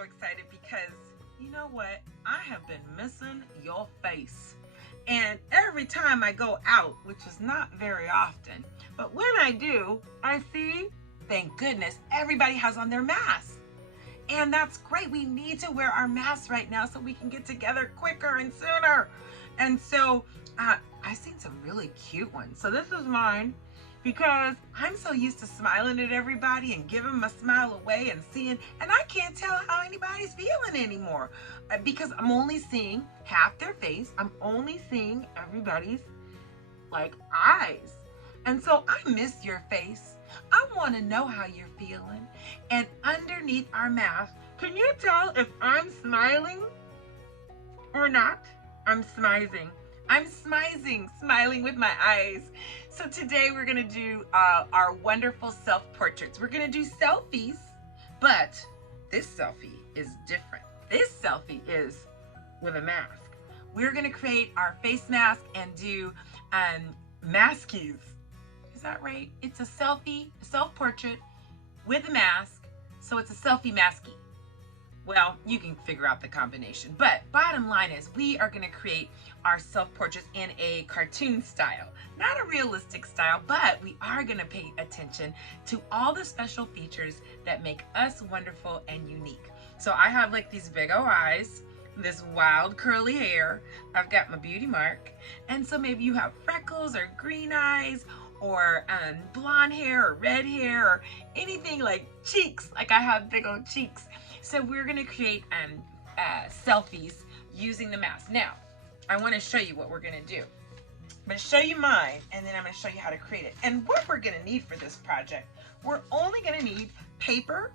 so excited because you know what? I have been missing your face. And every time I go out, which is not very often, but when I do, I see, thank goodness, everybody has on their mask. And that's great. We need to wear our masks right now so we can get together quicker and sooner. And so I've seen some really cute ones. So this is mine because I'm so used to smiling at everybody and giving my smile away and seeing, and I can't tell how anybody's feeling anymore because I'm only seeing half their face. I'm only seeing everybody's like eyes. And so I miss your face. I want to know how you're feeling. And underneath our mask, can you tell if I'm smiling or not? I'm smizing. I'm smiling with my eyes. So today we're gonna do our wonderful self-portraits. We're gonna do selfies, but this selfie is different. This selfie is with a mask. We're gonna create our face mask and do maskies. Is that right? It's a selfie, a self-portrait with a mask. So it's a selfie masky. Well, you can figure out the combination. But bottom line is we are going to create our self-portraits in a cartoon style. Not a realistic style, but we are going to pay attention to all the special features that make us wonderful and unique. So I have like these big old eyes, this wild curly hair. I've got my beauty mark. And so maybe you have freckles or green eyes or blonde hair or red hair or anything like cheeks. Like I have big old cheeks. So we're gonna create selfies using the mask. Now, I wanna show you what we're gonna do. I'm gonna show you mine and then I'm gonna show you how to create it. And what we're gonna need for this project, we're only gonna need paper,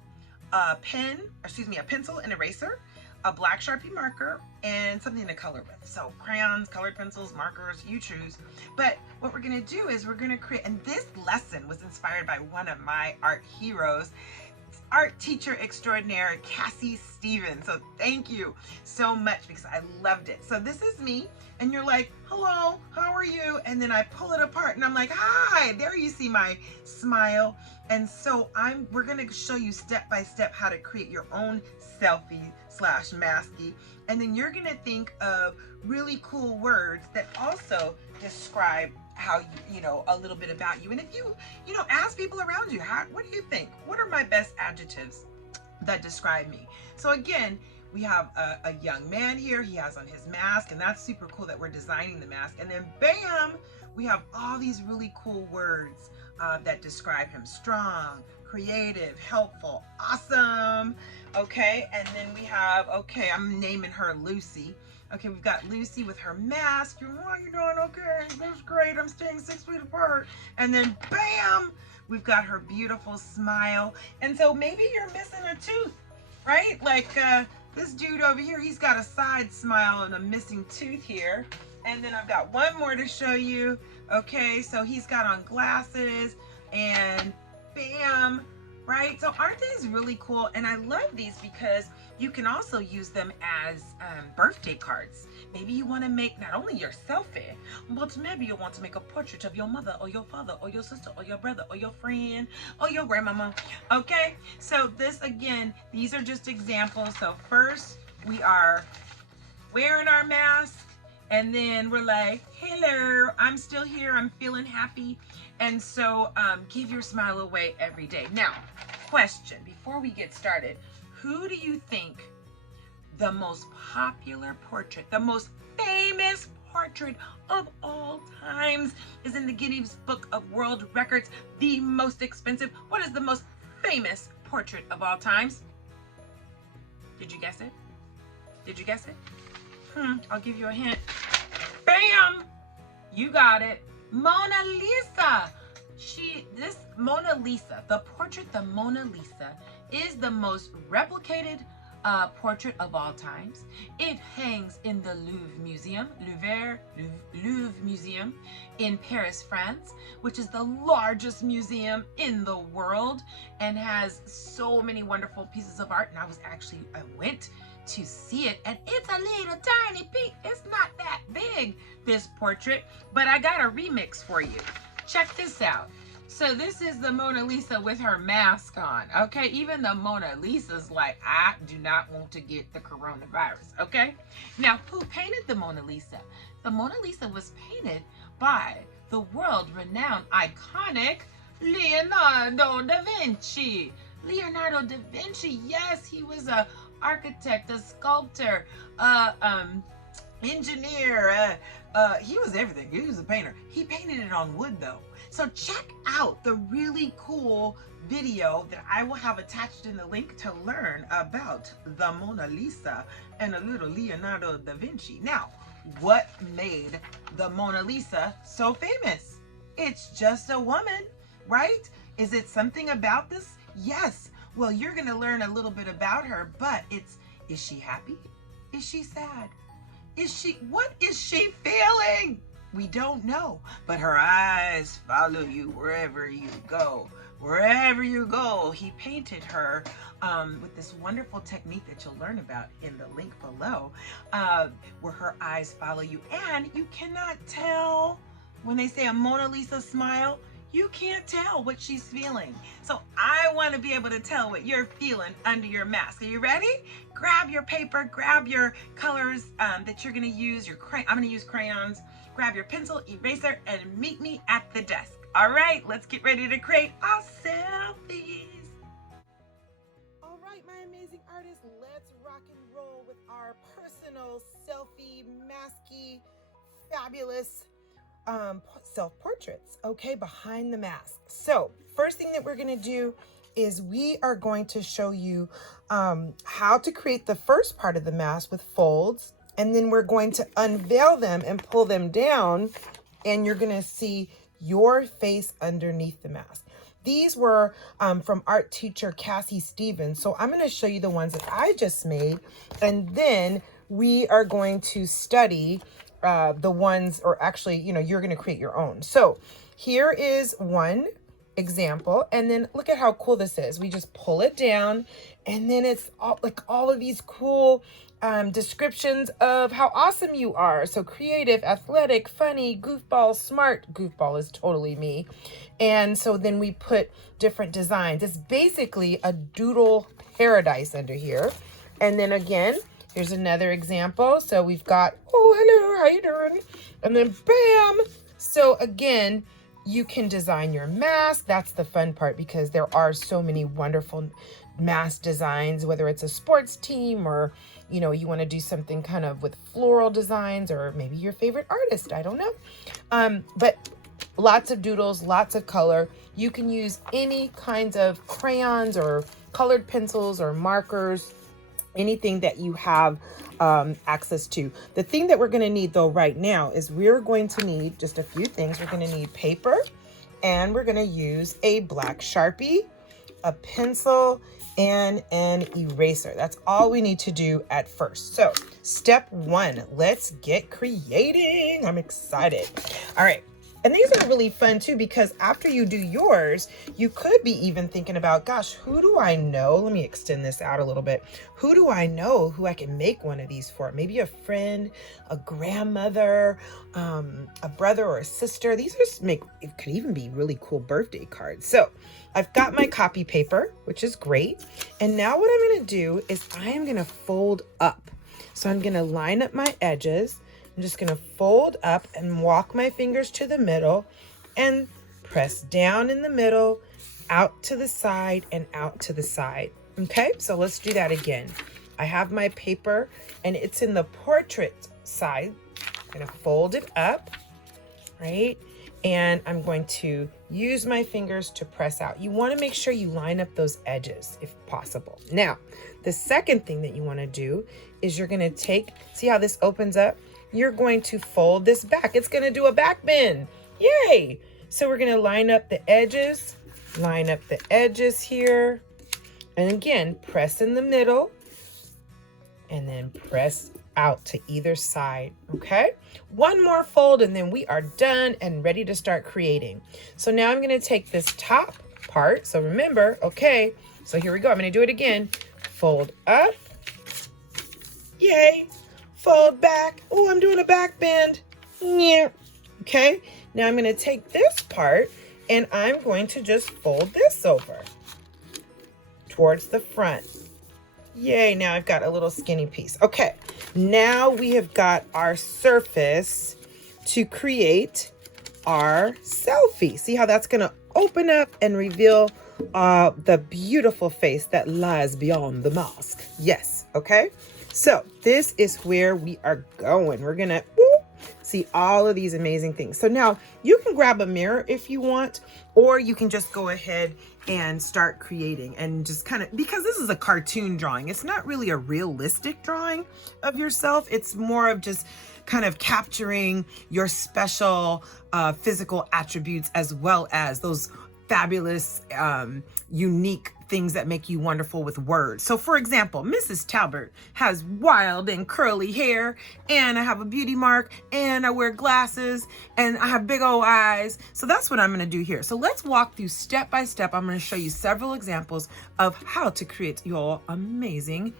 a pencil and eraser, a black Sharpie marker, and something to color with. So crayons, colored pencils, markers, you choose. But what we're gonna do is we're gonna create, and this lesson was inspired by one of my art heroes, art teacher extraordinaire, Cassie Stevens. So thank you so much because I loved it. So this is me, and you're like, hello, how are you? And then I pull it apart and I'm like, hi, there you see my smile. And so we're gonna show you step by step how to create your own selfie / masky. And then you're gonna think of really cool words that also describe how you know a little bit about you. And if you ask people around you, what do you think? What are my best adjectives that describe me? So again, we have a young man here. He has on his mask, and that's super cool that we're designing the mask. And then bam, we have all these really cool words that describe him: strong, creative, helpful, awesome. Okay, and then we have, okay, I'm naming her Lucy. Okay, we've got Lucy with her mask. You're doing okay. That's great. I'm staying 6 feet apart. And then bam, we've got her beautiful smile. And so maybe you're missing a tooth, right? Like this dude over here, he's got a side smile and a missing tooth here. And then I've got one more to show you. Okay, so he's got on glasses and bam, right? So aren't these really cool? And I love these because you can also use them as birthday cards. Maybe you want to make not only your selfie, but maybe you want to make a portrait of your mother or your father or your sister or your brother or your friend or your grandmama. Okay, so this again, these are just examples. So first we are wearing our mask, and then we're like, hello, I'm still here, I'm feeling happy. And so give your smile away every day. Now, question before we get started, who do you think the most popular portrait, the most famous portrait of all times is in the Guinness Book of World Records? The most expensive. What is the most famous portrait of all times? Did you guess it? Did you guess it? I'll give you a hint. Bam! You got it. Mona Lisa. This Mona Lisa, the portrait, the Mona Lisa, is the most replicated portrait of all times. It hangs in the Louvre Museum in Paris, France, which is the largest museum in the world and has so many wonderful pieces of art. And I went to see it, and it's a little tiny piece. It's not that big, this portrait, but I got a remix for you. Check this out. So this is the Mona Lisa with her mask on, okay? Even the Mona Lisa's like, I do not want to get the coronavirus, okay? Now, who painted the Mona Lisa? The Mona Lisa was painted by the world-renowned, iconic Leonardo da Vinci. Leonardo da Vinci, yes, he was a architect, a sculptor, engineer. He was everything. He was a painter. He painted it on wood though. So check out the really cool video that I will have attached in the link to learn about the Mona Lisa and a little Leonardo da Vinci. Now, what made the Mona Lisa so famous? It's just a woman, right? Is it something about this? Yes. Well, you're going to learn a little bit about her, but is she happy? Is she sad? What is she feeling? We don't know, but her eyes follow you wherever you go. Wherever you go. He painted her with this wonderful technique that you'll learn about in the link below, where her eyes follow you. And you cannot tell when they say a Mona Lisa smile, you can't tell what she's feeling. So I want to be able to tell what you're feeling under your mask. Are you ready? Grab your paper, grab your colors that you're going to use. I'm going to use crayons. Grab your pencil, eraser, and meet me at the desk. All right, let's get ready to create our selfies. All right, my amazing artists, let's rock and roll with our personal selfie, masky, fabulous self-portraits, okay, behind the mask. So first thing that we're going to do is we are going to show you how to create the first part of the mask with folds, and then we're going to unveil them and pull them down, and you're going to see your face underneath the mask. These were from art teacher Cassie Stevens. So I'm going to show you the ones that I just made, and then we are going to study the ones, or actually, you're going to create your own. So here is one example, and then look at how cool this is. We just pull it down, and then it's all of these cool descriptions of how awesome you are. So creative, athletic, funny, goofball, smart. Goofball is totally me. And so then we put different designs. It's basically a doodle paradise under here. And then again, here's another example. So we've got, oh, hello, how you doing? And then bam. So again, you can design your mask. That's the fun part, because there are so many wonderful mask designs, whether it's a sports team or, you want to do something kind of with floral designs, or maybe your favorite artist. I don't know. But lots of doodles, lots of color. You can use any kinds of crayons or colored pencils or markers, anything that you have access to. The thing that we're going to need though right now is we're going to need just a few things. We're going to need paper, and we're going to use a black Sharpie, a pencil, and an eraser. That's all we need to do at first. So step one, let's get creating. I'm excited. All right. And these are really fun too, because after you do yours, you could be even thinking about, gosh, who do I know? Let me extend this out a little bit. Who do I know who I can make one of these for? Maybe a friend, a grandmother, a brother or a sister. These it could even be really cool birthday cards. So I've got my copy paper, which is great. And now what I'm going to do is I am going to fold up. So I'm going to line up my edges. I'm just going to fold up and walk my fingers to the middle and press down in the middle, out to the side and out to the side. Okay, so let's do that again. I have my paper and it's in the portrait side. I'm going to fold it up, right? And I'm going to use my fingers to press out. You want to make sure you line up those edges if possible. Now, the second thing that you want to do is you're going to see how this opens up? You're going to fold this back. It's going to do a back bend. Yay! So we're going to line up the edges here. And again, press in the middle and then press out to either side. Okay? One more fold and then we are done and ready to start creating. So now I'm going to take this top part. So remember, okay, so here we go. I'm going to do it again. Fold up. Yay! Fold back. Oh, I'm doing a back bend. Yeah. Okay. Now I'm going to take this part And I'm going to just fold this over towards the front. Yay, now I've got a little skinny piece. Okay, now we have got our surface to create our selfie. See how that's gonna open up and reveal the beautiful face that lies beyond the mask. Yes, okay? So this is where we are going. We're gonna see all of these amazing things. So now you can grab a mirror if you want, or you can just go ahead and start creating and just kind of, because this is a cartoon drawing, it's not really a realistic drawing of yourself. It's more of just kind of capturing your special physical attributes, as well as those fabulous, unique things that make you wonderful with words. So for example, Mrs. Talbert has wild and curly hair, and I have a beauty mark, and I wear glasses, and I have big old eyes. So that's what I'm gonna do here. So let's walk through step by step. I'm gonna show you several examples of how to create your amazing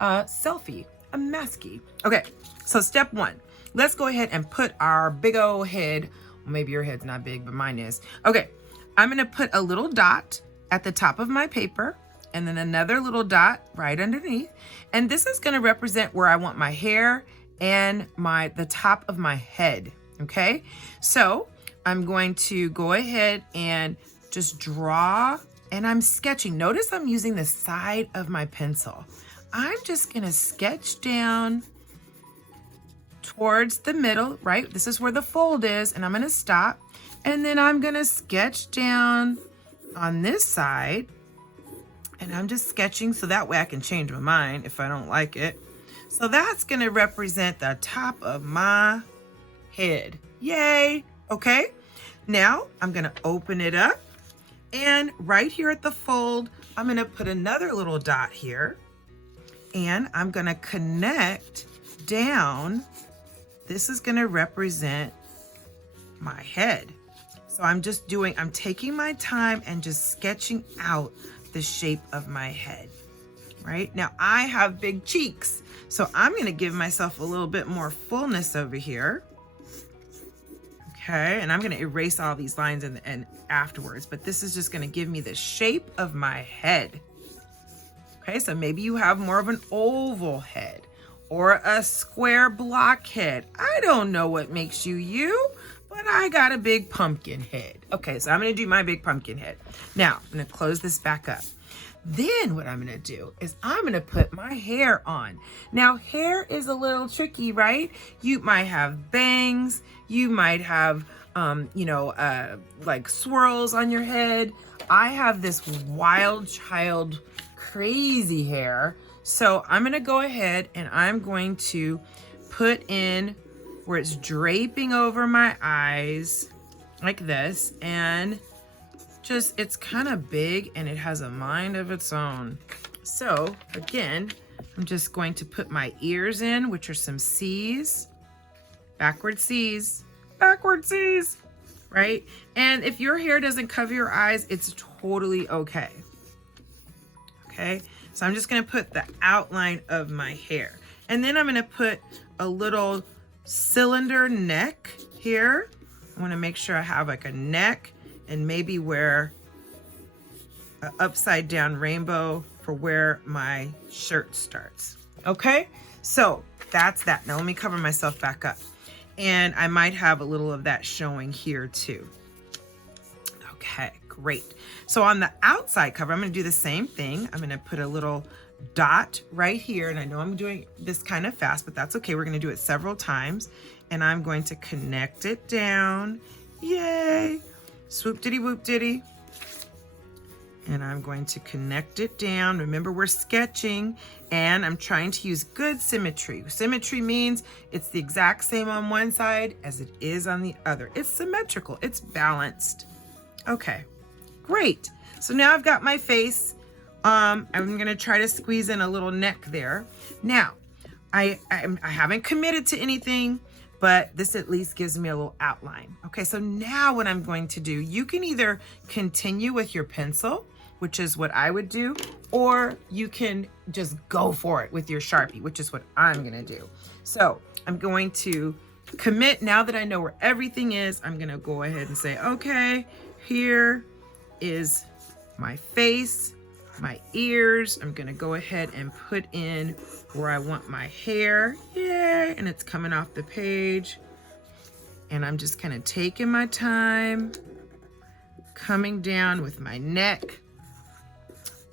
selfie, a masky. Okay, so step one, let's go ahead and put our big old head, well, maybe your head's not big, but mine is. Okay, I'm gonna put a little dot at the top of my paper, and then another little dot right underneath. And this is gonna represent where I want my hair and the top of my head, okay? So I'm going to go ahead and just draw, and I'm sketching. Notice I'm using the side of my pencil. I'm just gonna sketch down towards the middle, right? This is where the fold is, and I'm gonna stop. And then I'm gonna sketch down on this side, and I'm just sketching so that way I can change my mind if I don't like it. So that's gonna represent the top of my head. Yay, okay? Now I'm gonna open it up, and right here at the fold, I'm gonna put another little dot here, and I'm gonna connect down. This is gonna represent my head. So I'm taking my time and just sketching out the shape of my head, right? Now I have big cheeks, so I'm gonna give myself a little bit more fullness over here. Okay, and I'm gonna erase all these lines and afterwards, but this is just gonna give me the shape of my head. Okay, so maybe you have more of an oval head or a square block head. I don't know what makes you you, but I got a big pumpkin head. Okay, so I'm gonna do my big pumpkin head. Now, I'm gonna close this back up. Then what I'm gonna do is I'm gonna put my hair on. Now, hair is a little tricky, right? You might have bangs, you might have, like swirls on your head. I have this wild child crazy hair. So I'm gonna go ahead and I'm going to put in where it's draping over my eyes like this, and just, it's kind of big and it has a mind of its own. So again, I'm just going to put my ears in, which are some C's, backward C's, right? And if your hair doesn't cover your eyes, it's totally okay. Okay, so I'm just gonna put the outline of my hair. And then I'm gonna put a little cylinder neck here. I wanna make sure I have like a neck, and maybe wear an upside down rainbow for where my shirt starts. Okay, so that's that. Now let me cover myself back up. And I might have a little of that showing here too. Okay, great. So on the outside cover, I'm gonna do the same thing. I'm gonna put a little dot right here, and I know I'm doing this kind of fast, but that's okay. We're gonna do it several times, and I'm going to connect it down. Yay! Swoop diddy whoop diddy. And I'm going to connect it down. Remember, we're sketching, and I'm trying to use good symmetry. Symmetry means it's the exact same on one side as it is on the other. It's symmetrical, it's balanced. Okay, great. So now I've got my face. I'm gonna try to squeeze in a little neck there. Now, I haven't committed to anything, but this at least gives me a little outline. Okay, so now what I'm going to do, you can either continue with your pencil, which is what I would do, or you can just go for it with your Sharpie, which is what I'm gonna do. So I'm going to commit. Now that I know where everything is, I'm gonna go ahead and say, okay, Here is my face, my ears. I'm gonna go ahead and put in where I want my hair. Yay, and it's coming off the page. And I'm just kind of taking my time, coming down with my neck.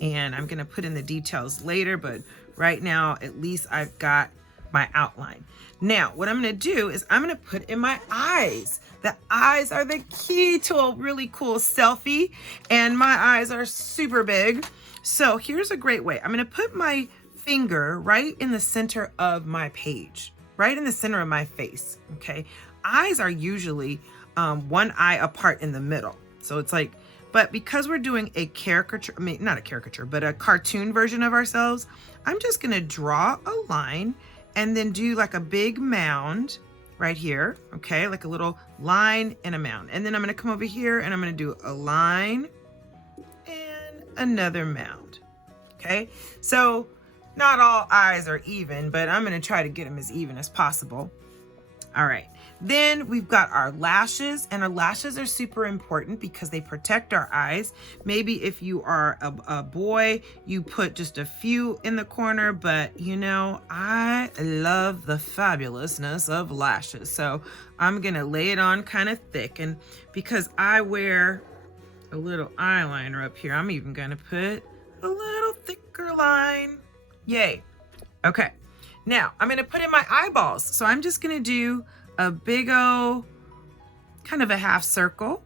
And I'm gonna put in the details later, but right now, at least I've got my outline. Now, what I'm gonna do is I'm gonna put in my eyes. The eyes are the key to a really cool selfie, and my eyes are super big. So here's a great way. I'm gonna put my finger right in the center of my page, right in the center of my face, okay? Eyes are usually one eye apart in the middle. So it's like, but because we're doing a caricature, I mean, not a caricature, but a cartoon version of ourselves, I'm just gonna draw a line and then do like a big mound right here, okay? Like a little line and a mound. And then I'm gonna come over here and I'm gonna do a line and another mound, okay? So not all eyes are even, but I'm gonna try to get them as even as possible. All right, then we've got our lashes, and our lashes are super important because they protect our eyes. Maybe if you are a boy, you put just a few in the corner, but you know, I love the fabulousness of lashes. So I'm gonna lay it on kind of thick, and because I wear a little eyeliner up here, I'm even gonna put a little thicker line. Yay. Okay. Now, I'm going to put in my eyeballs. So I'm just going to do a big O, kind of a half circle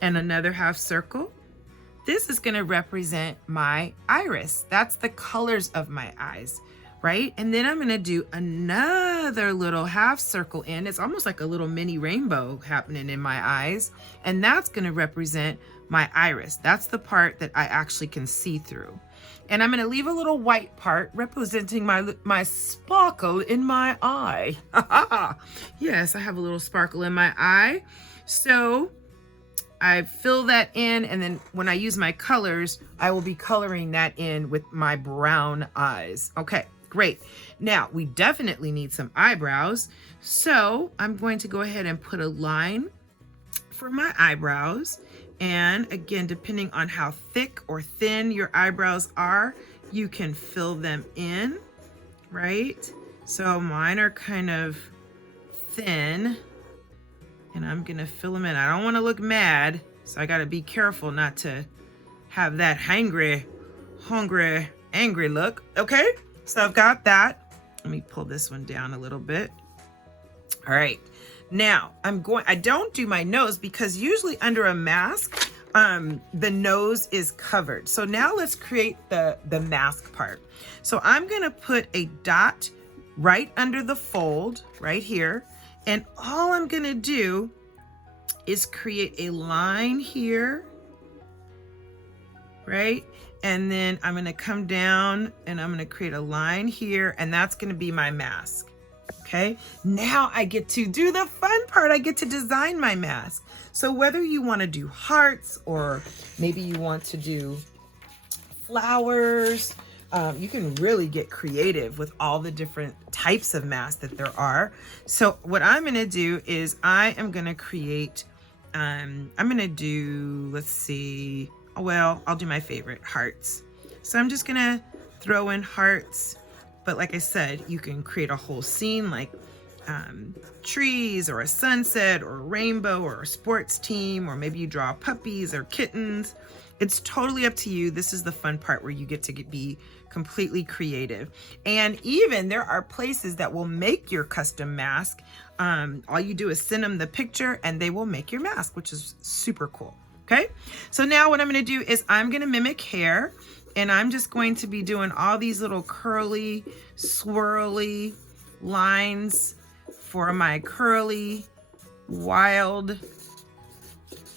and another half circle. This is going to represent my iris. That's the colors of my eyes, right? And then I'm going to do another little half circle in. It's almost like a little mini rainbow happening in my eyes. And that's going to represent my iris. That's the part that I actually can see through. And I'm going to leave a little white part representing my sparkle in my eye. Yes, I have a little sparkle in my eye. So I fill that in, and then when I use my colors, I will be coloring that in with my brown eyes. Okay, great. Now, we definitely need some eyebrows. So I'm going to go ahead and put a line for my eyebrows. And again, depending on how thick or thin your eyebrows are, you can fill them in, right? So mine are kind of thin, and I'm gonna fill them in. I don't wanna look mad, so I gotta be careful not to have that hungry, angry look, okay? So I've got that. Let me pull this one down a little bit. All right. Now, I don't do my nose because usually under a mask, the nose is covered. So now let's create the mask part. So I'm gonna put a dot right under the fold, right here. And all I'm gonna do is create a line here, right? And then I'm gonna come down and I'm gonna create a line here, and that's gonna be my mask. Okay, now I get to do the fun part. I get to design my mask. So whether you want to do hearts or maybe you want to do flowers, you can really get creative with all the different types of masks that there are. So what I'm going to do is I am going to create, I'm going to do, let's see, well, I'll do my favorite, hearts. So I'm just going to throw in hearts. But like I said, you can create a whole scene like trees or a sunset or a rainbow or a sports team, or maybe you draw puppies or kittens. It's totally up to you. This is the fun part where you get to be completely creative. And even there are places that will make your custom mask. All you do is send them the picture and they will make your mask, which is super cool. Okay, so now what I'm going to do is I'm going to mimic hair. And I'm just going to be doing all these little curly, swirly lines for my curly, wild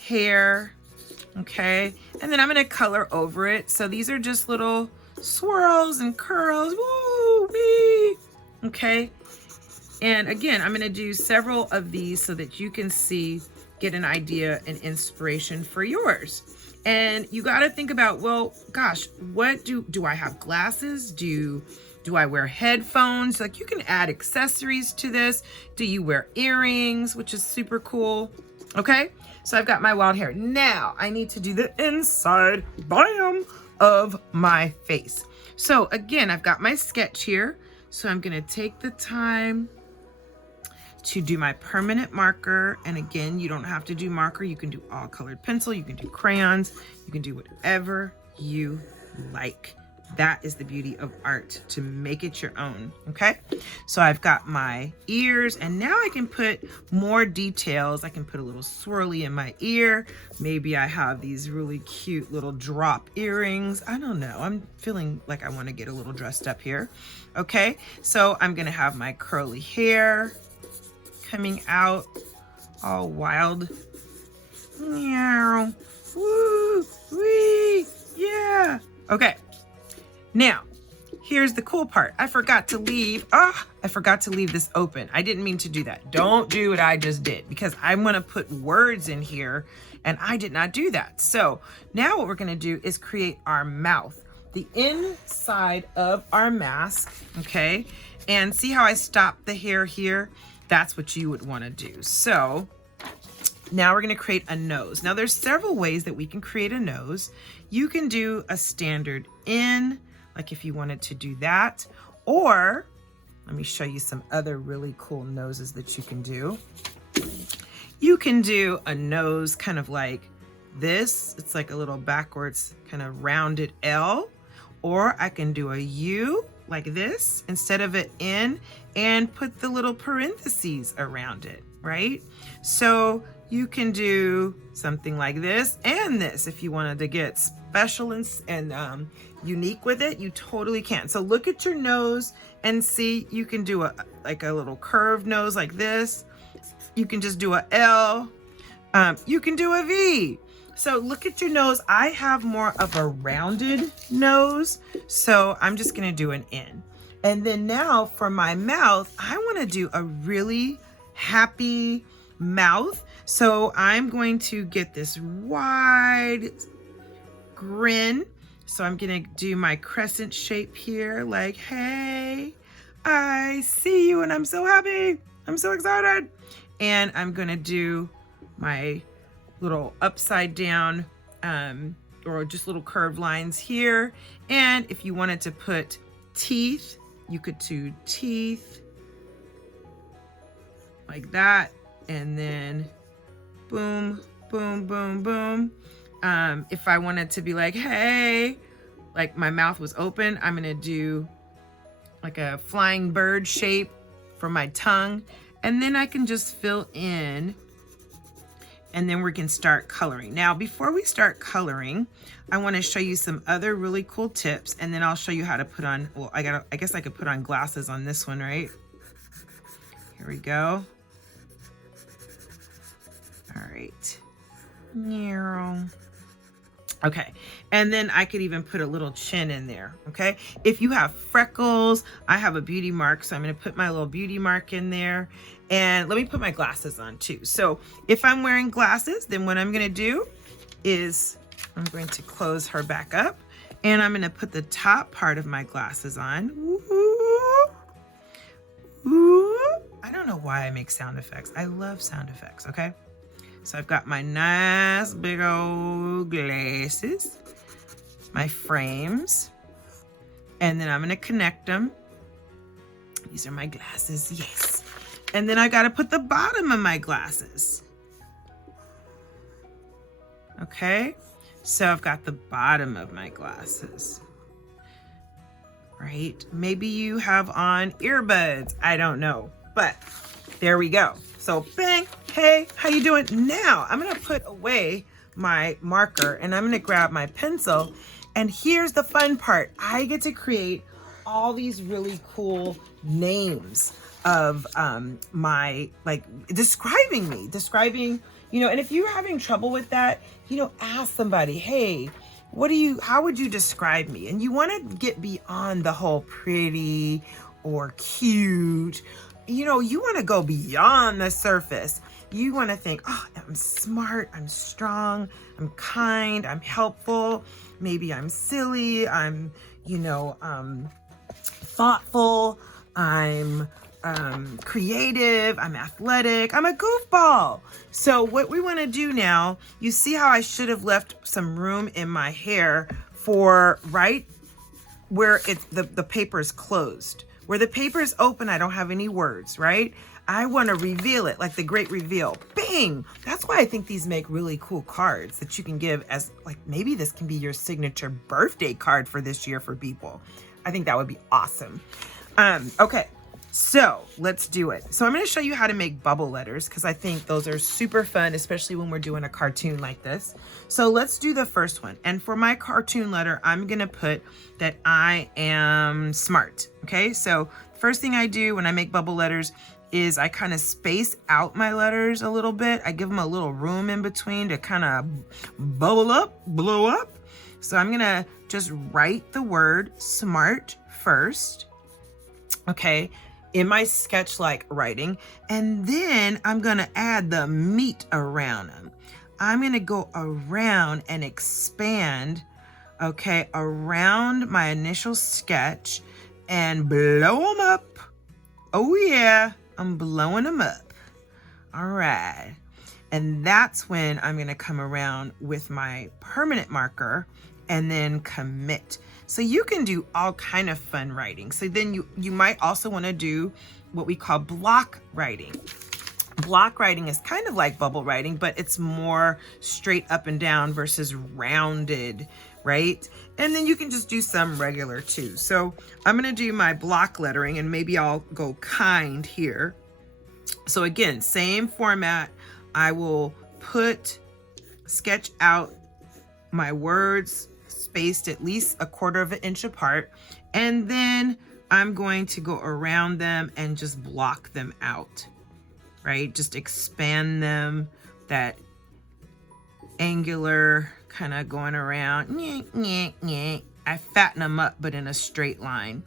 hair, okay? And then I'm gonna color over it. So these are just little swirls and curls, woo, wee, okay? And again, I'm gonna do several of these so that you can see, get an idea and inspiration for yours. And you got to think about, well, gosh, what do I have glasses? Do I wear headphones? Like, you can add accessories to this. Do you wear earrings, which is super cool? Okay, so I've got my wild hair. Now I need to do the inside, bam, of my face. So again, I've got my sketch here. So I'm gonna take the time to do my permanent marker. And again, you don't have to do marker. You can do all colored pencil. You can do crayons. You can do whatever you like. That is the beauty of art, to make it your own, okay? So I've got my ears, and now I can put more details. I can put a little swirly in my ear. Maybe I have these really cute little drop earrings. I don't know. I'm feeling like I want to get a little dressed up here, okay? So I'm gonna have my curly hair coming out all wild. Meow. Woo, wee, yeah. Okay. Now, here's the cool part. I forgot to leave this open. I didn't mean to do that. Don't do what I just did, because I'm gonna put words in here and I did not do that. So now what we're gonna do is create our mouth, the inside of our mask, okay? And see how I stopped the hair here? That's what you would wanna do. So now we're gonna create a nose. Now there's several ways that we can create a nose. You can do a standard in, like if you wanted to do that, or let me show you some other really cool noses that you can do. You can do a nose kind of like this. It's like a little backwards kind of rounded L, or I can do a U like this instead of an N and put the little parentheses around it, right? So you can do something like this and this. If you wanted to get special and unique with it, you totally can. So look at your nose and see, you can do a little curved nose like this. You can just do a L. You can do a V. So look at your nose. I have more of a rounded nose, so I'm just gonna do an N. And then now for my mouth, I wanna do a really happy mouth. So I'm going to get this wide grin. So I'm gonna do my crescent shape here, like, hey, I see you and I'm so happy. I'm so excited. And I'm gonna do my little upside down or just little curved lines here. And if you wanted to put teeth, you could do teeth like that. And then boom, boom, boom, boom. If I wanted to be like, hey, like my mouth was open, I'm gonna do like a flying bird shape for my tongue. And then I can just fill in, and then we can start coloring. Now, before we start coloring, I wanna show you some other really cool tips, and then I'll show you how to put on, well, I guess I could put on glasses on this one, right? Here we go. All right. Okay, and then I could even put a little chin in there, okay? If you have freckles, I have a beauty mark, so I'm gonna put my little beauty mark in there. And let me put my glasses on too. So if I'm wearing glasses, then what I'm gonna do is I'm going to close her back up, and I'm gonna put the top part of my glasses on. Ooh. Ooh. I don't know why I make sound effects. I love sound effects, okay? So I've got my nice big old glasses, my frames, and then I'm gonna connect them. These are my glasses, yes. And then I gotta put the bottom of my glasses. Okay, so I've got the bottom of my glasses, right? Maybe you have on earbuds, I don't know, but there we go. So bang, hey, how you doing? Now I'm gonna put away my marker and I'm gonna grab my pencil. And here's the fun part. I get to create all these really cool names of my, like, describing me, you know, and if you're having trouble with that, you know, ask somebody, hey, how would you describe me? And you wanna get beyond the whole pretty or cute. You know, you want to go beyond the surface. You want to think, oh, I'm smart, I'm strong, I'm kind, I'm helpful. Maybe I'm silly, I'm, you know, thoughtful, I'm creative, I'm athletic, I'm a goofball. So what we want to do now, you see how I should have left some room in my hair for right where the paper is closed. Where the paper is open, I don't have any words, right? I want to reveal it, like the great reveal. Bing! That's why I think these make really cool cards that you can give as, like, maybe this can be your signature birthday card for this year for people. I think that would be awesome. Okay, so let's do it. So I'm going to show you how to make bubble letters because I think those are super fun, especially when we're doing a cartoon like this. So let's do the first one. And for my cartoon letter, I'm going to put that I am smart. Okay, so first thing I do when I make bubble letters is I kind of space out my letters a little bit. I give them a little room in between to kind of bubble up, blow up. So I'm going to just write the word smart first. Okay, in my sketch-like writing, and then I'm gonna add the meat around them. I'm gonna go around and expand, okay, around my initial sketch and blow them up. Oh yeah, I'm blowing them up. All right, and that's when I'm gonna come around with my permanent marker and then commit. So you can do all kind of fun writing. So then you might also want to do what we call block writing. Block writing is kind of like bubble writing, but it's more straight up and down versus rounded, right? And then you can just do some regular too. So I'm going to do my block lettering and maybe I'll go kind here. So again, same format. I will sketch out my words spaced at least 1/4 of an inch apart, and then I'm going to go around them and just block them out, right? Just expand them, that angular kind of going around. I fatten them up, but in a straight line.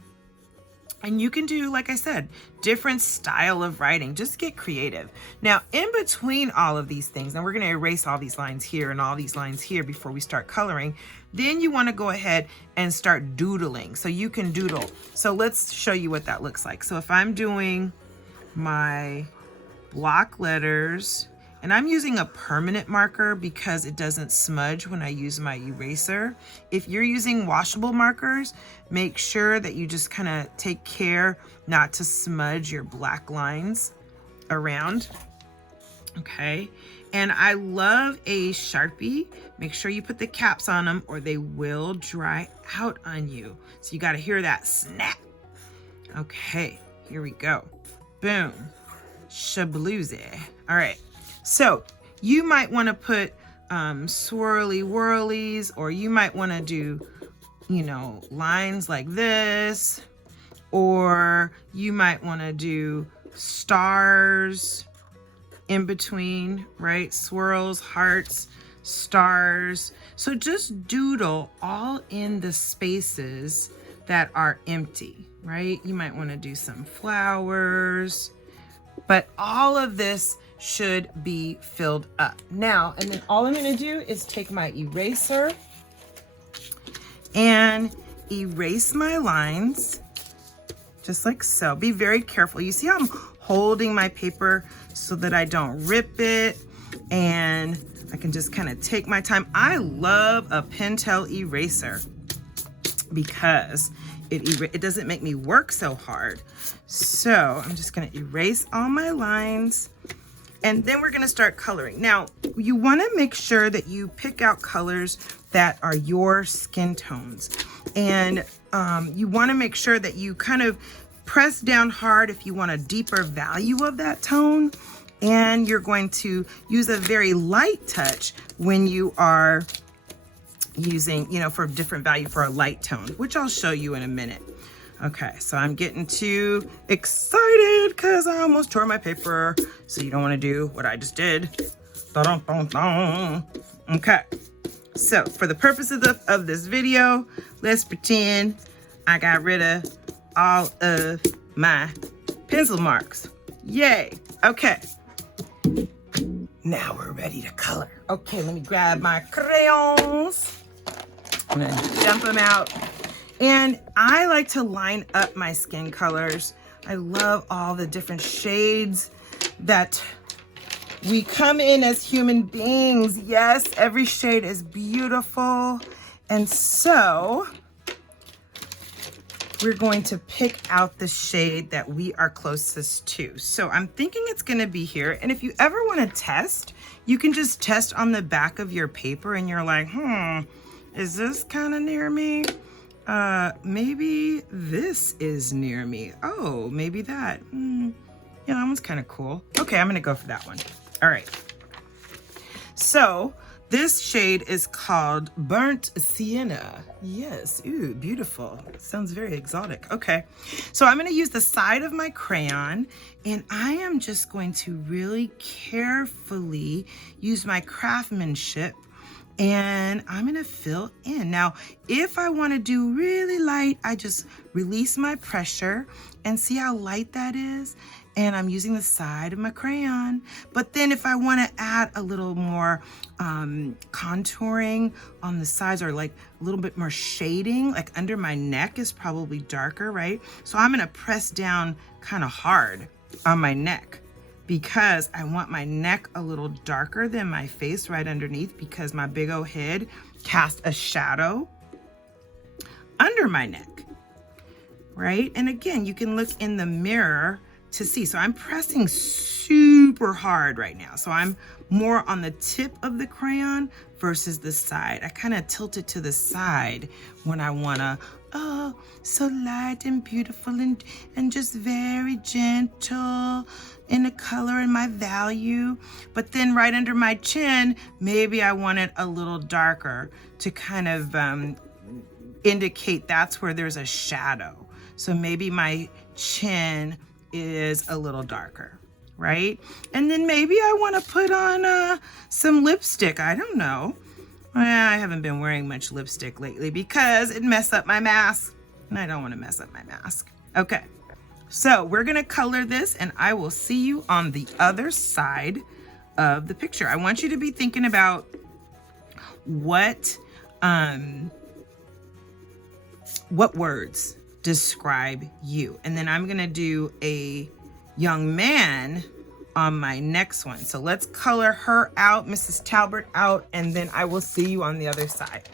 And you can do, like I said, different style of writing. Just get creative. Now, in between all of these things, and we're going to erase all these lines here and all these lines here before we start coloring, then you want to go ahead and start doodling. So you can doodle. So let's show you what that looks like. So if I'm doing my block letters, and I'm using a permanent marker because it doesn't smudge when I use my eraser. If you're using washable markers, make sure that you just kind of take care not to smudge your black lines around. Okay, and I love a Sharpie. Make sure you put the caps on them or they will dry out on you. So you got to hear that snap. Okay, here we go. Boom. Shabloozy. All right. So you might want to put swirly whirlies, or you might want to do, you know, lines like this, or you might want to do stars in between, right? Swirls, hearts, stars. So just doodle all in the spaces that are empty, right? You might want to do some flowers, but all of this should be filled up. Now, and then all I'm going to do is take my eraser and erase my lines just like so. Be very careful. You see how I'm holding my paper so that I don't rip it, and I can just kind of take my time. I love a Pentel eraser because it doesn't make me work so hard. So I'm just going to erase all my lines. And then we're going to start coloring. Now, you want to make sure that you pick out colors that are your skin tones. And you want to make sure that you kind of press down hard if you want a deeper value of that tone. And you're going to use a very light touch when you are using, you know, for different value for a light tone, which I'll show you in a minute. Okay, so I'm getting too excited because I almost tore my paper. So you don't want to do what I just did. Okay, so for the purposes of this video, let's pretend I got rid of all of my pencil marks. Yay, okay. Now we're ready to color. Okay, let me grab my crayons. I'm gonna dump them out. And I like to line up my skin colors I love all the different shades that we come in as human beings. Yes, every shade is beautiful. And so we're going to pick out the shade that we are closest to. So I'm thinking it's gonna be here. And if you ever wanna test, you can just test on the back of your paper and you're like, is this kind of near me? Maybe this is near me. Oh, maybe that. Yeah, that one's kind of cool. Okay, I'm gonna go for that one. All right. So this shade is called Burnt Sienna. Yes, ooh, beautiful. Sounds very exotic. Okay, so I'm gonna use the side of my crayon and I am just going to really carefully use my craftsmanship and I'm gonna fill in. Now, if I wanna do really light, I just release my pressure and see how light that is. And I'm using the side of my crayon. But then if I wanna add a little more contouring on the sides or like a little bit more shading, like under my neck is probably darker, right? So I'm gonna press down kind of hard on my neck because I want my neck a little darker than my face right underneath because my big old head cast a shadow under my neck, right? And again, you can look in the mirror to see. So I'm pressing super hard right now. So I'm more on the tip of the crayon versus the side. I kind of tilt it to the side when I wanna, oh, so light and beautiful and just very gentle in the color and my value. But then right under my chin, maybe I want it a little darker to kind of indicate that's where there's a shadow. So maybe my chin is a little darker, right? And then maybe I want to put on some lipstick. I don't know. I haven't been wearing much lipstick lately because it messed up my mask and I don't want to mess up my mask. Okay, so we're gonna color this and I will see you on the other side of the picture. I want you to be thinking about what words describe you. And then I'm gonna do a young man on my next one. So let's color her out, Mrs. Talbert out, and then I will see you on the other side.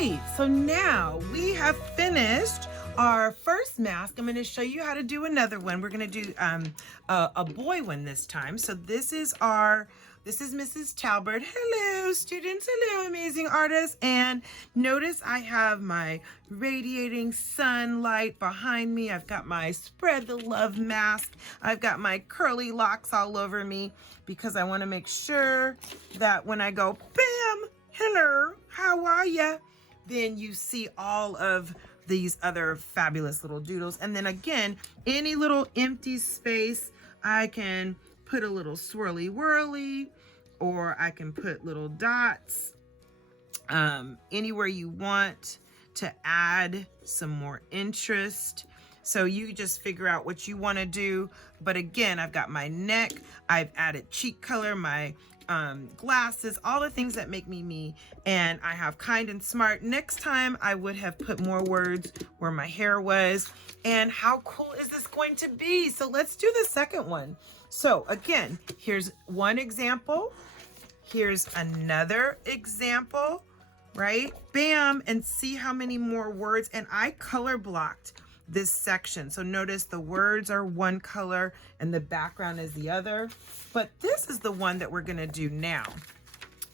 right, so now we have finished our first mask. I'm going to show you how to do another one. We're going to do a boy one this time. So this is Mrs. Talbert. Hello, students. Hello, amazing artists. And notice I have my radiating sunlight behind me. I've got my spread the love mask. I've got my curly locks all over me because I want to make sure that when I go, bam, hello, how are ya? Then you see all of these other fabulous little doodles. And then again, any little empty space, I can put a little swirly whirly, or I can put little dots anywhere you want to add some more interest. So you just figure out what you want to do. But again, I've got my neck, I've added cheek color, my glasses, all the things that make me me, and I have kind and smart. Next time I would have put more words where my hair was. And how cool is this going to be? So let's do the second one. So again, here's one example, here's another example, right? Bam, and see how many more words. And I color blocked this section. So notice the words are one color and the background is the other. But this is the one that we're gonna do now.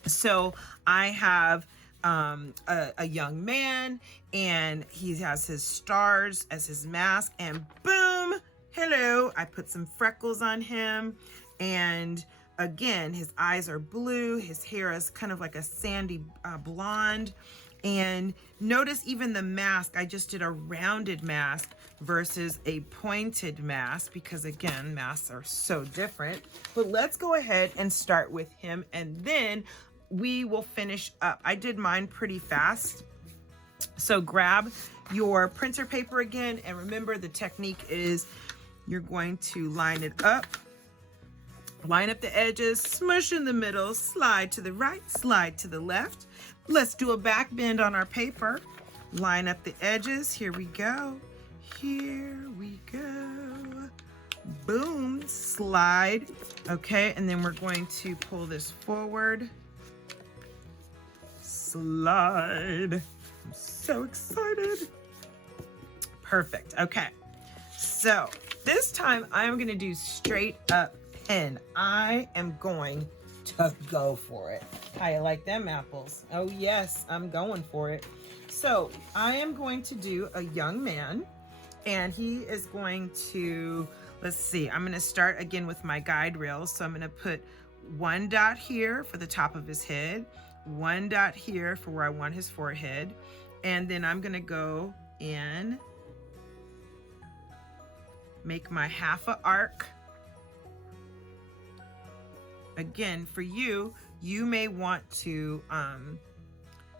So I have a young man, and he has his stars as his mask, and boom, hello, I put some freckles on him. And again, his eyes are blue, his hair is kind of like a sandy blonde. And notice even the mask, I just did a rounded mask versus a pointed mask because again, masks are so different. But let's go ahead and start with him, and then we will finish up. I did mine pretty fast. So grab your printer paper again, and remember the technique is you're going to line it up, line up the edges, smush in the middle, slide to the right, slide to the left. Let's do a back bend on our paper. Line up the edges. Here we go. Here we go. Boom, slide. Okay, and then we're going to pull this forward. Slide. I'm so excited. Perfect. Okay, so this time I'm going to do straight up pen. I am going to go for it. How you like them apples? Oh yes, I'm going for it. So I am going to do a young man, and he is going to, let's see, I'm going to start again with my guide rails. So I'm going to put one dot here for the top of his head, one dot here for where I want his forehead. And then I'm gonna go and make my half a arc. Again, for you, you may want to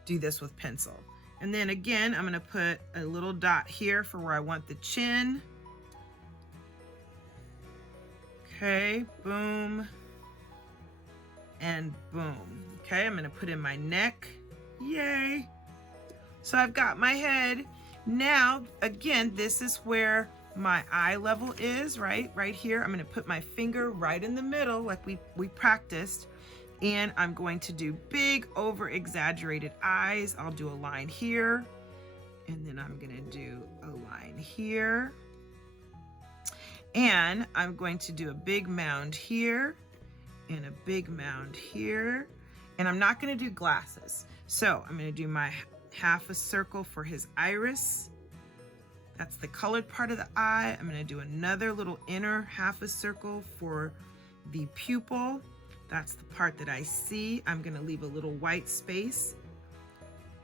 do this with pencil. And then again, I'm gonna put a little dot here for where I want the chin. Okay, boom, and boom. Okay, I'm gonna put in my neck, yay. So I've got my head. Now, again, this is where my eye level is, right here. I'm gonna put my finger right in the middle like we practiced, and I'm going to do big over exaggerated eyes. I'll do a line here, and then I'm gonna do a line here, and I'm going to do a big mound here and a big mound here, and I'm not gonna do glasses. So I'm gonna do my half a circle for his iris. That's the colored part of the eye. I'm gonna do another little inner half a circle for the pupil. That's the part that I see. I'm gonna leave a little white space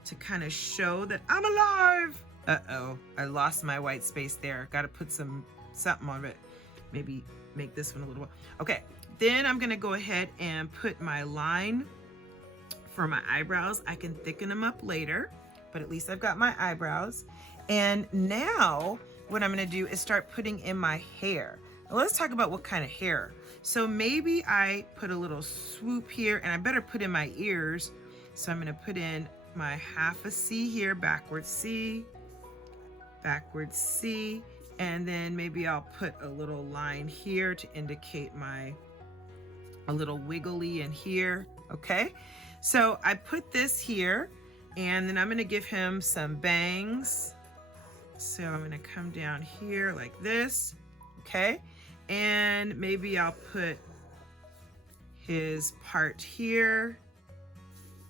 to kind of show that I'm alive. Uh-oh, I lost my white space there. Gotta put something on it. Maybe make this one a little, okay. Then I'm gonna go ahead and put my line for my eyebrows. I can thicken them up later, but at least I've got my eyebrows. And now what I'm gonna do is start putting in my hair. Now let's talk about what kind of hair. So maybe I put a little swoop here, and I better put in my ears. So I'm gonna put in my half a C here, backwards C, and then maybe I'll put a little line here to indicate a little wiggly in here, okay? So I put this here, and then I'm gonna give him some bangs. So I'm gonna come down here like this, okay? And maybe I'll put his part here,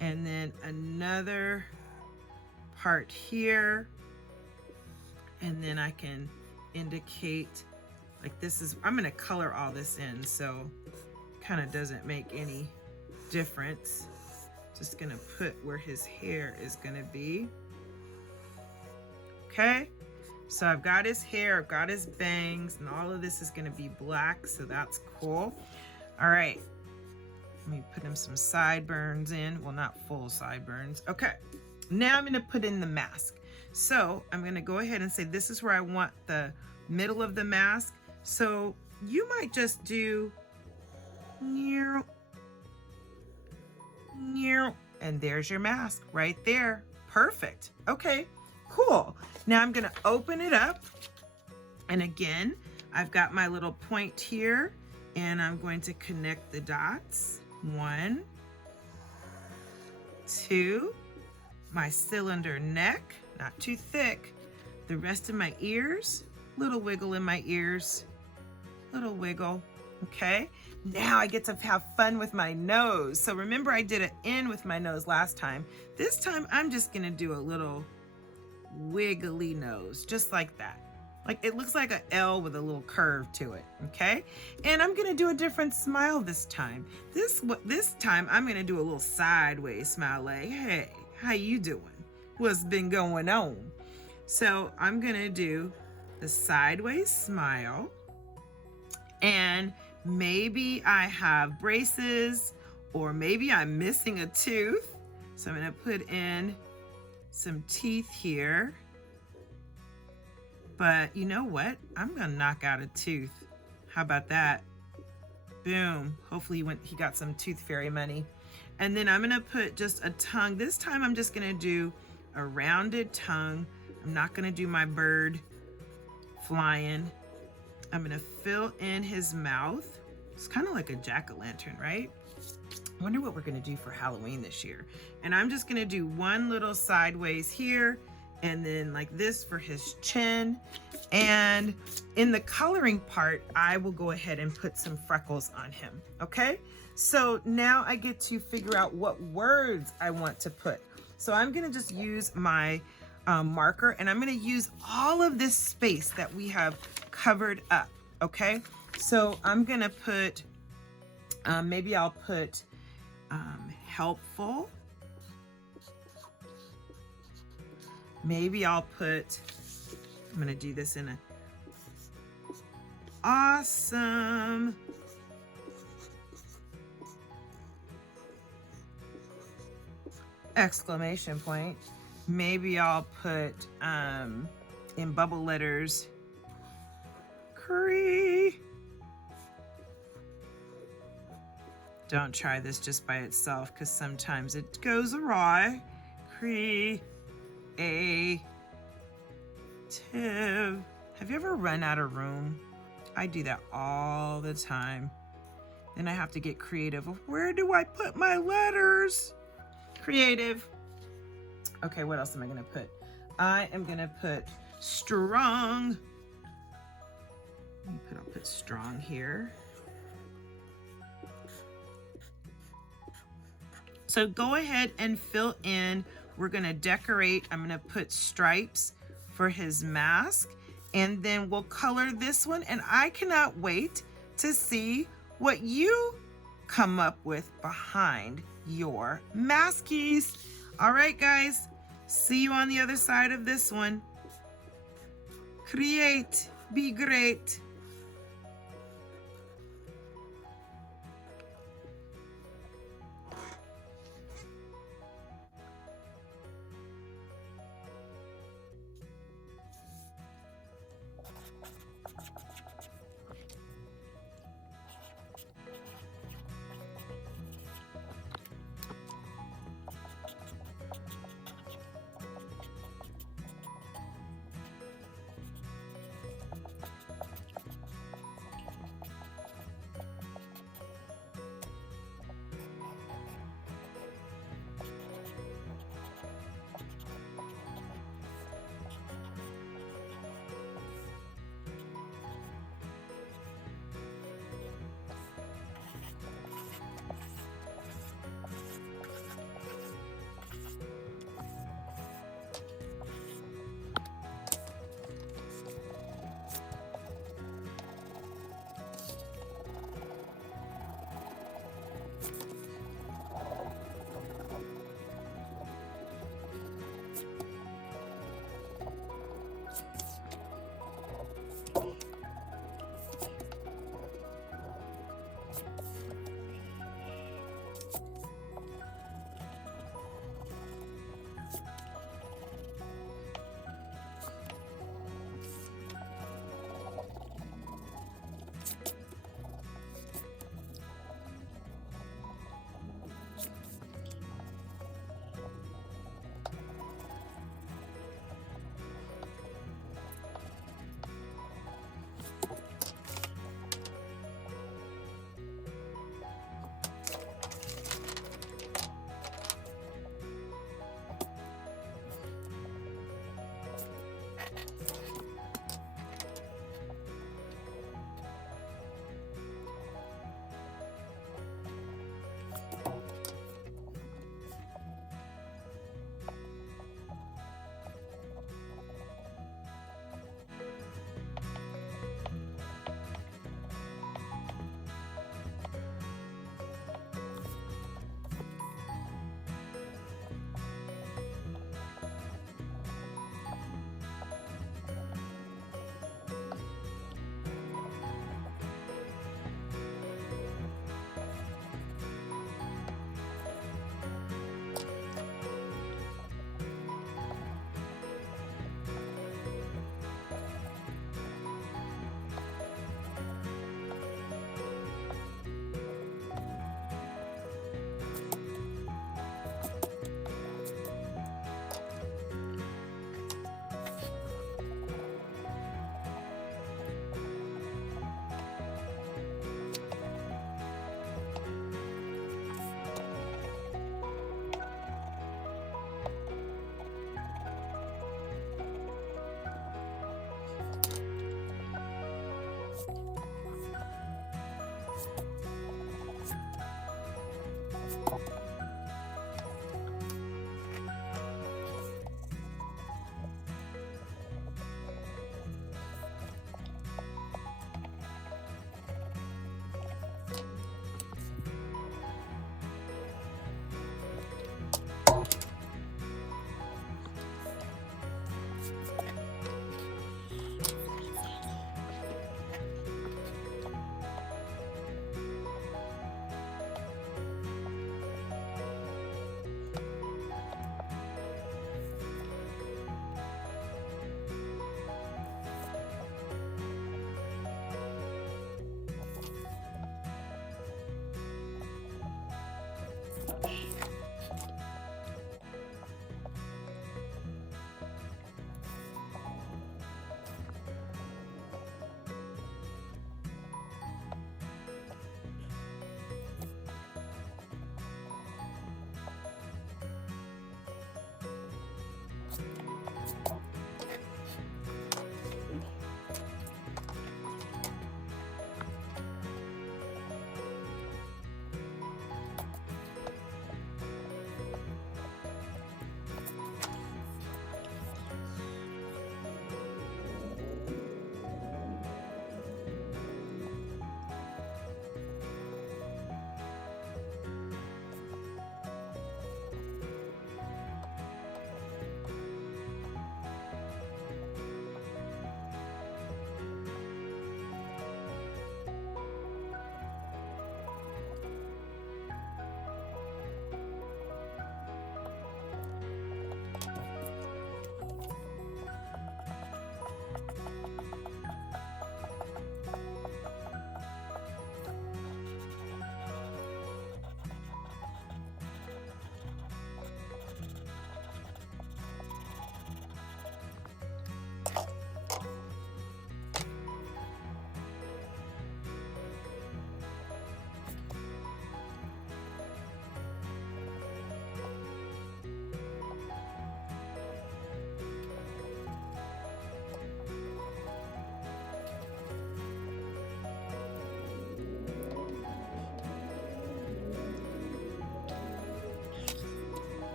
and then another part here, and then I can indicate like this is, I'm gonna color all this in, so kind of doesn't make any difference. Just gonna put where his hair is gonna be. Okay, so I've got his hair, I've got his bangs, and all of this is gonna be black, so that's cool. All right, let me put him some sideburns in. Well, not full sideburns. Okay, now I'm gonna put in the mask. So I'm gonna go ahead and say this is where I want the middle of the mask. So you might just do and there's your mask right there. Perfect. Okay, cool. Now I'm gonna open it up, and again, I've got my little point here, and I'm going to connect the dots. 1, 2, my cylinder neck, not too thick. The rest of my ears, little wiggle in my ears, little wiggle. Okay, now I get to have fun with my nose. So remember I did an in with my nose last time. This time I'm just gonna do a little wiggly nose, just like that. Like it looks like an L with a little curve to it, okay? And I'm gonna do a different smile this time. This time I'm gonna do a little sideways smile, like, hey, how you doing? What's been going on? So I'm gonna do the sideways smile, and maybe I have braces, or maybe I'm missing a tooth. So I'm gonna put in some teeth here. But you know what? I'm gonna knock out a tooth. How about that? Boom. Hopefully he got some tooth fairy money. And then I'm gonna put just a tongue. This time I'm just gonna do a rounded tongue. I'm not gonna do my bird flying. I'm gonna fill in his mouth. It's kind of like a jack-o'-lantern, right? I wonder what we're gonna do for Halloween this year. And I'm just gonna do one little sideways here, and then like this for his chin. And in the coloring part, I will go ahead and put some freckles on him, okay? So now I get to figure out what words I want to put. So I'm gonna just use my marker, and I'm gonna use all of this space that we have covered up, okay? So I'm gonna put, maybe I'll put helpful, Maybe I'll put, I'm gonna do this in a awesome. Exclamation point. Maybe I'll put in bubble letters, Cree. Don't try this just by itself because sometimes it goes awry. Creative. Have you ever run out of room? I do that all the time. Then I have to get creative. Where do I put my letters? Creative. Okay, what else am I gonna put? I am gonna put strong. I'll put strong here. So go ahead and fill in. We're gonna decorate. I'm gonna put stripes for his mask, and then we'll color this one. And I cannot wait to see what you come up with behind your maskies. All right, guys, see you on the other side of this one. Create, be great.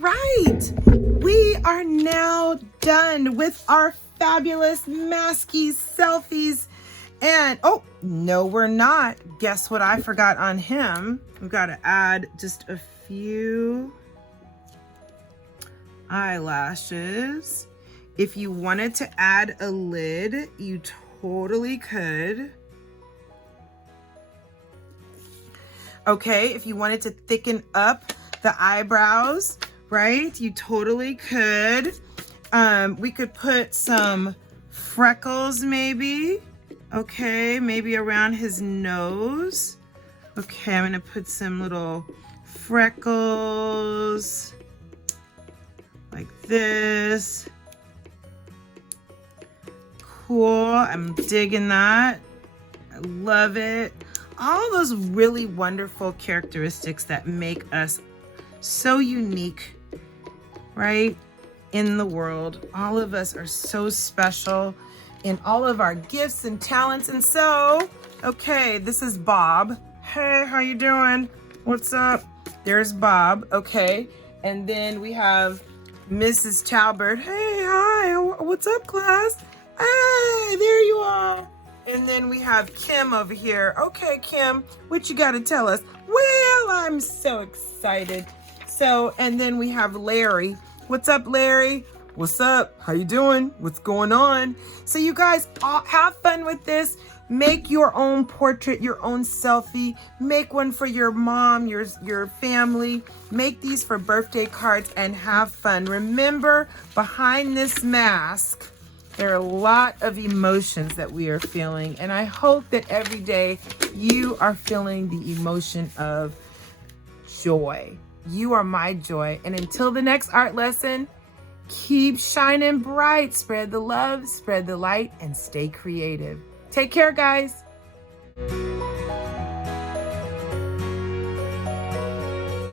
right, we are now done with our fabulous masky selfies. And oh, no, we're not. Guess what I forgot on him? We've got to add just a few eyelashes. If you wanted to add a lid, you totally could. Okay, if you wanted to thicken up the eyebrows, right? You totally could. We could put some freckles maybe. Okay, maybe around his nose. Okay, I'm gonna put some little freckles like this. Cool, I'm digging that. I love it. All those really wonderful characteristics that make us so unique, right, in the world. All of us are so special in all of our gifts and talents. And so, okay, this is Bob. Hey, how you doing? What's up? There's Bob, okay. And then we have Mrs. Talbert. Hey, hi, what's up, class? Hey, there you are. And then we have Kim over here. Okay, Kim, what you got to tell us? Well, I'm so excited. So, and then we have Larry. What's up, Larry? What's up? How you doing? What's going on? So you guys all have fun with this. Make your own portrait, your own selfie. Make one for your mom, your family. Make these for birthday cards and have fun. Remember, behind this mask, there are a lot of emotions that we are feeling, and I hope that every day you are feeling the emotion of joy. You are my joy. And until the next art lesson, keep shining bright. Spread the love, spread the light, and stay creative. Take care, guys.